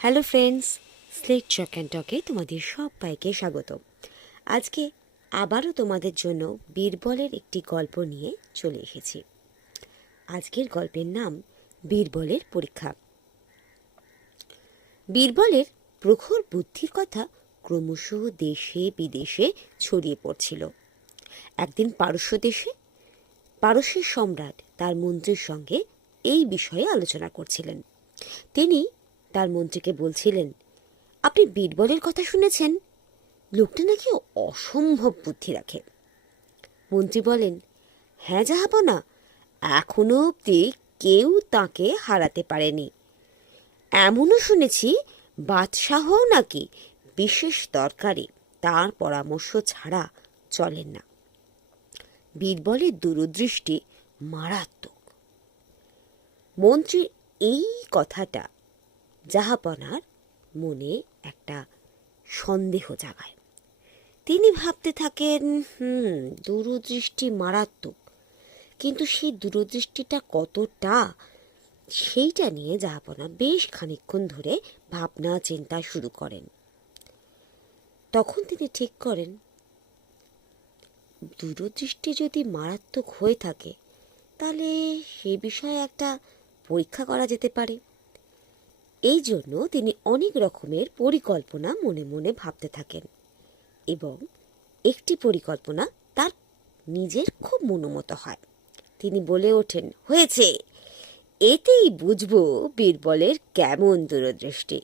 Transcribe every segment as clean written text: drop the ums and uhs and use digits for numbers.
Hello friends, slate chalk and টকে তোমাদের সবাইকে স্বাগত। আজকে আবারও তোমাদের জন্য বীরবলের একটি গল্প নিয়ে চলে এসেছি। আজকের গল্পের নাম বীরবলের পরীক্ষা। বীরবলের প্রখর বুদ্ধির কথা ক্রমশ দেশে বিদেশে ছড়িয়ে পড়ছিল। একদিন পারস্যের সম্রাট তার মন্ত্রীর সঙ্গে এই বিষয়ে আলোচনা করছিলেন। তিনি তার মন্ত্রীকে বলছিলেন, আপনি বীরবলের কথা শুনেছেন? লোকটা নাকি অসম্ভব বুদ্ধি রাখে। মন্ত্রী বলেন, হ্যাঁ জাহাপনা, এখনো অবধি কেউ তাকে হারাতে পারেনি। এমনও শুনেছি বাদশাহও নাকি বিশেষ দরকারে তার পরামর্শ ছাড়া চলেন না। বীরবলের দূরদৃষ্টি মারাত্মক। মন্ত্রীর এই কথাটা জাহাপনার মনে একটা সন্দেহ জাগায়। তিনি ভাবতে থাকেন, দূরদৃষ্টি মারাত্মক, কিন্তু সেই দূরদৃষ্টিটা কতটা, সেইটা নিয়ে জাহাপনা বেশ খানিকক্ষণ ধরে ভাবনা চিন্তা শুরু করেন। তখন তিনি ঠিক করেন, দূরদৃষ্টি যদি মারাত্মক হয়ে থাকে তাহলে সে বিষয়ে একটা পরীক্ষা করা যেতে পারে। এই জন্য তিনি অনেক রকমের পরিকল্পনা মনে মনে ভাবতে থাকেন এবং একটি পরিকল্পনা তার নিজের খুব মনোমত হয়। তিনি বলে ওঠেন, হয়েছে, এতেই বুঝবো বীরবলের কেমন দূরদৃষ্টি।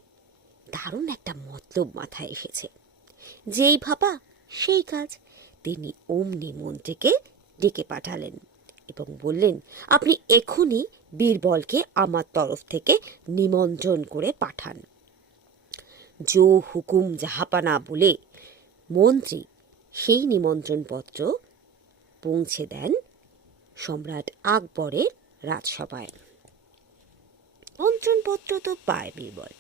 দারুণ একটা মতলব মাথায় এসেছে। যেই ভাবা সেই কাজ। তিনি অমনি মন্ত্রীকে ডেকে পাঠালেন এবং বললেন, আপনি এখনই বীরবলকে আমার তরফ থেকে নিমন্ত্রণ করে পাঠান। জো হুকুম জাহাপানা বলে মন্ত্রী সেই নিমন্ত্রণপত্র পৌঁছে দেন সম্রাট আকবরের রাজসভায়। নিমন্ত্রণপত্র তো পায় বীরবল।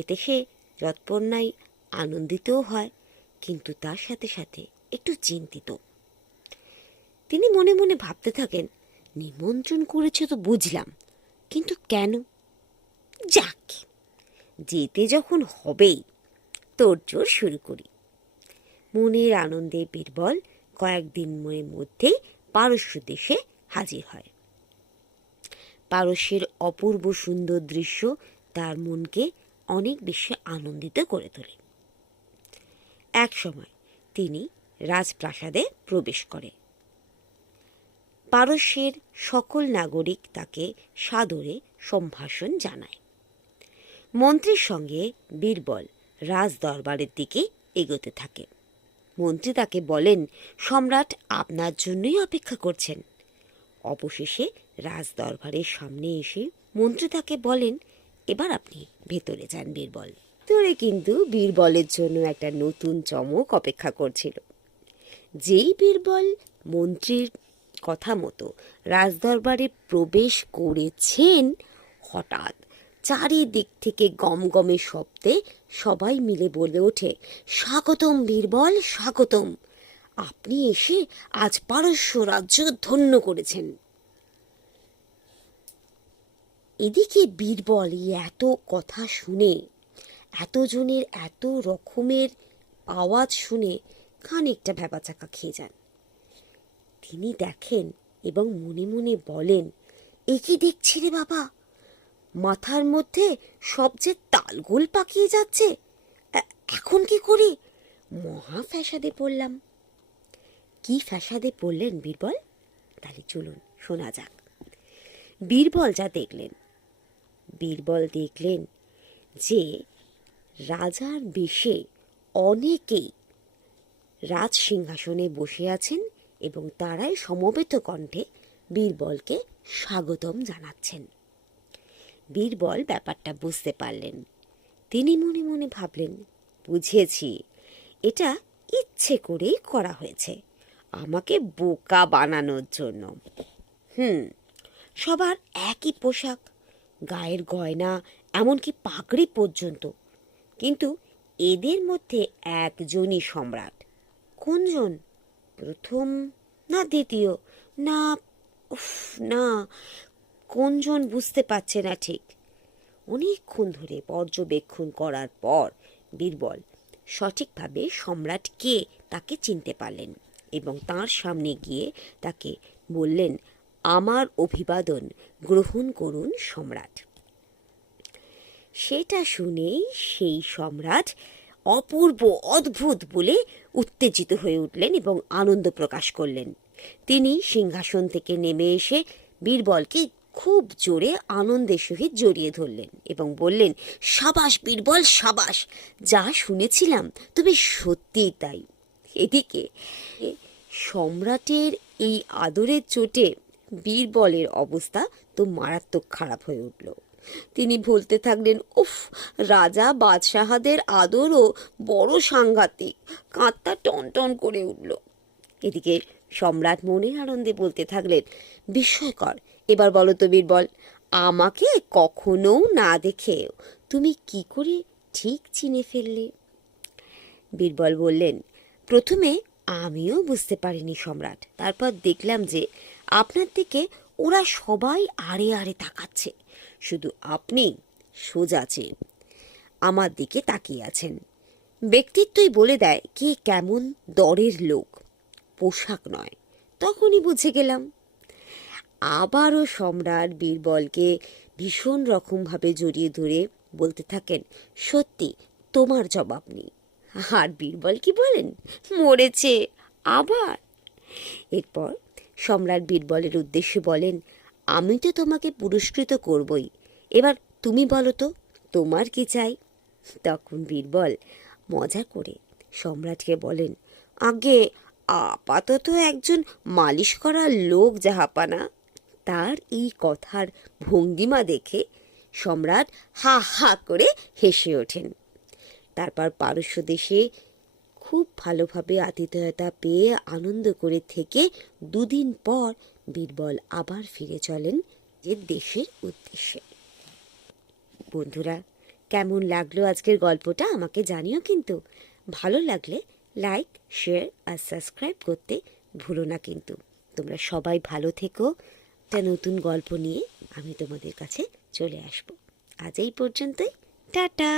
এতে সে যৎপরনাই আনন্দিতও হয়, কিন্তু তার সাথে সাথে একটু চিন্তিত। তিনি মনে মনে ভাবতে থাকেন, নিমন্ত্রণ করেছে তো বুঝলাম, কিন্তু কেন? যাক, যেতে যখন হবেই তোড়জোড় শুরু করি। মনের আনন্দে বীরবল কয়েকদিনের মধ্যেই পারস্য দেশে হাজির হয়। পারস্যের অপূর্ব সুন্দর দৃশ্য তার মনকে অনেক বেশি আনন্দিত করে তোলে। এক সময় তিনি রাজপ্রাসাদে প্রবেশ করে। পারস্যের সকল নাগরিক তাকে সাদরে সম্ভাষণ জানায়। মন্ত্রীর সঙ্গে বীরবল রাজ দরবারের দিকে এগোতে থাকে। মন্ত্রী তাকে বলেন, সম্রাট আপনার জন্যই অপেক্ষা করছেন। অবশেষে রাজ দরবারের সামনে এসে মন্ত্রী তাকে বলেন, এবার আপনি ভেতরে যান বীরবল। ভেতরে কিন্তু বীরবলের জন্য একটা নতুন চমক অপেক্ষা করছিল। যেই বীরবল মন্ত্রীর কথা মতো রাজদরবারে প্রবেশ করেছেন, হঠাৎ চারিদিক থেকে গমগমে শব্দে সবাই মিলে বলে ওঠে, স্বাগতম বীরবল, স্বাগতম। আপনি এসে আজ পারস্য রাজ্য ধন্য করেছেন। এদিকে বীরবল এত কথা শুনে, এতজনের এত রকমের আওয়াজ শুনে খানিকটা ভ্যাবাচাকা খেয়ে যান। তিনি দেখেন এবং মনে মনে বলেন, এ কি দেখছি রে বাবা, মাথার মধ্যে সব যে তালগোল পাকিয়ে যাচ্ছে। এখন কি করি? মহা ফ্যাসাদে পড়লাম। কি ফ্যাসাদে পড়লেন বীরবল? তাহলে চলুন শোনা যাক। বীরবল দেখলেন যে রাজার বেশে অনেকেই রাজ সিংহাসনে বসে আছেন এবং তারাই সমবেত কণ্ঠে বীরবলকে স্বাগতম জানাচ্ছেন। বীরবল ব্যাপারটা বুঝতে পারলেন। তিনি মনে মনে ভাবলেন, বুঝেছি, এটা ইচ্ছে করেই করা হয়েছে, আমাকে বোকা বানানোর জন্য। সবার একই পোশাক, গায়ের গয়না, এমনকি পাগড়ি পর্যন্ত, কিন্তু এদের মধ্যে একজনই সম্রাট। কোনজন? প্রথম না দ্বিতীয়? না, না, কোনজন বুঝতে পারছে না ঠিক। অনেকক্ষণ ধরে পর্যবেক্ষণ করার পর বীরবল সঠিকভাবে সম্রাট কে তাকে চিনতে পারলেন এবং তার সামনে গিয়ে তাকে বললেন, আমার অভিবাদন গ্রহণ করুন সম্রাট। সেটা শুনেই সেই সম্রাট অপূর্ব অদ্ভুত বলে উত্তেজিত হয়ে উঠলেন এবং আনন্দ প্রকাশ করলেন। তিনি সিংহাসন থেকে নেমে এসে বীরবলকে খুব জোরে আনন্দের সহিত জড়িয়ে ধরলেন এবং বললেন, সাবাস বীরবল, সাবাস, যা শুনেছিলাম তুমি সত্যিই তাই। এদিকে সম্রাটের এই আদরের চোটে বীরবলের অবস্থা তো মারাত্মক খারাপ হয়ে উঠল। তিনি বলতে থাকলেন, উফ, রাজা বাদশাহদের আদরও বড় সাংঘাতিক, কাঁধটা টনটন করে উঠল। এদিকে সম্রাট মনের আনন্দে বলতে থাকলেন, বিস্ময়কর, এবার বলো তো বীরবল, আমাকে কখনো না দেখে তুমি কি করে ঠিক চিনে ফেললে? বীরবল বললেন, প্রথমে আমিও বুঝতে পারিনি সম্রাট, তারপর দেখলাম যে আপনার দিকে ওরা সবাই আড়ে আড়ে তাকাচ্ছে, শুধু আপনি সোজা চেয়ে আমার দিকে তাকিয়ে আছেন। ব্যক্তিত্বই বলে দেয় কে কেমন দরের লোক, পোশাক নয়। তখনই বুঝে গেলাম। আবারও সম্রাট বীরবলকে ভীষণ রকমভাবে জড়িয়ে ধরে বলতে থাকেন, সত্যি তোমার জবাব নেই। আর বীরবল কি বলেন, মরেছে আবার। এরপর সম্রাট বীরবলের উদ্দেশ্যে বলেন, আমি তো তোমাকে পুরস্কৃত করবই, এবার তুমি বলো তো তোমার কি চাই? তখন বীরবল মজা করে সম্রাটকে বলেন, আগে আপাতত একজন মালিশ করার লোক জাহাপানা। তার এই কথার ভঙ্গিমা দেখে সম্রাট হা হা করে হেসে ওঠেন। তারপর পারস্য দেশে খুব ভালোভাবে আতিথেয়তা পেয়ে আনন্দ করে থেকে 2 দিন পর বীরবল আবার ফিরে চলেন যে দেশের উদ্দেশ্যে। বন্ধুরা, কেমন লাগলো আজকের গল্পটা আমাকে জানিও কিন্তু। ভালো লাগলে লাইক, শেয়ার আর সাবস্ক্রাইব করতে ভুলো না কিন্তু। তোমরা সবাই ভালো থেকো। একটা নতুন গল্প নিয়ে আমি তোমাদের কাছে চলে আসব। আজ এই পর্যন্তই, টাটা।